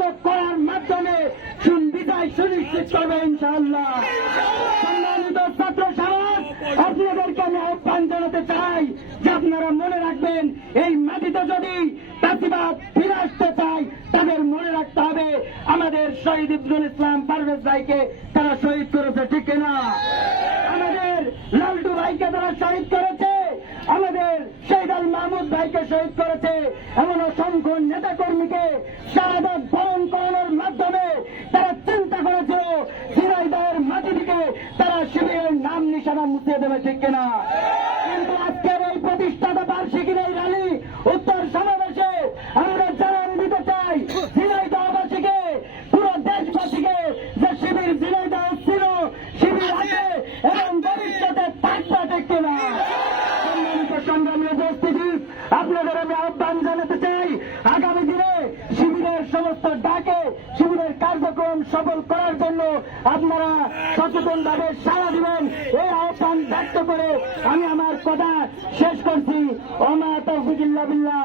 উদ্যোগ করার মাধ্যমে বিজয় সুনিশ্চিত করবে ইনশাআল্লাহ। সম্মানিত ছাত্র সমাজ আপনাদেরকে আমি আহ্বান জানাতে চাই যে আপনারা মনে রাখবেন, এই মাটিতে যদি প্রতিবাদ ফিরে আসতে চাই তাদের মনে রাখতে হবে আমাদের শহীদ ইবদুল ইসলাম পারভেজ ভাইকে তারা শহীদ করেছে, ঠিক কিনা? আমাদের লালটু ভাইকে তারা শহীদ করেছে ভাইকে শহীদ করেছে এমন অসংখ্য নেতা কর্মীকে শাহাদত বরণ করানোর মাধ্যমে তারা চিন্তা করেছিল সিরাইদার মাটি থেকে তারা শিবিরের নাম নিশানা মুছে দেবে ঠিক কিনা। কিন্তু আজকের এই প্রতিষ্ঠাতা বার্ষিকীর এই আহ্বান জানাতে চাই। আগামী দিনে শিবিরের সমস্ত ডাকে শিবিরের কার্যক্রম সফল করার জন্য আপনারা সচেতন ভাবে সাড়া দিবেন। এই আহ্বান ব্যক্ত করে আমি আমার কথা শেষ করছি। অমা বিল্লা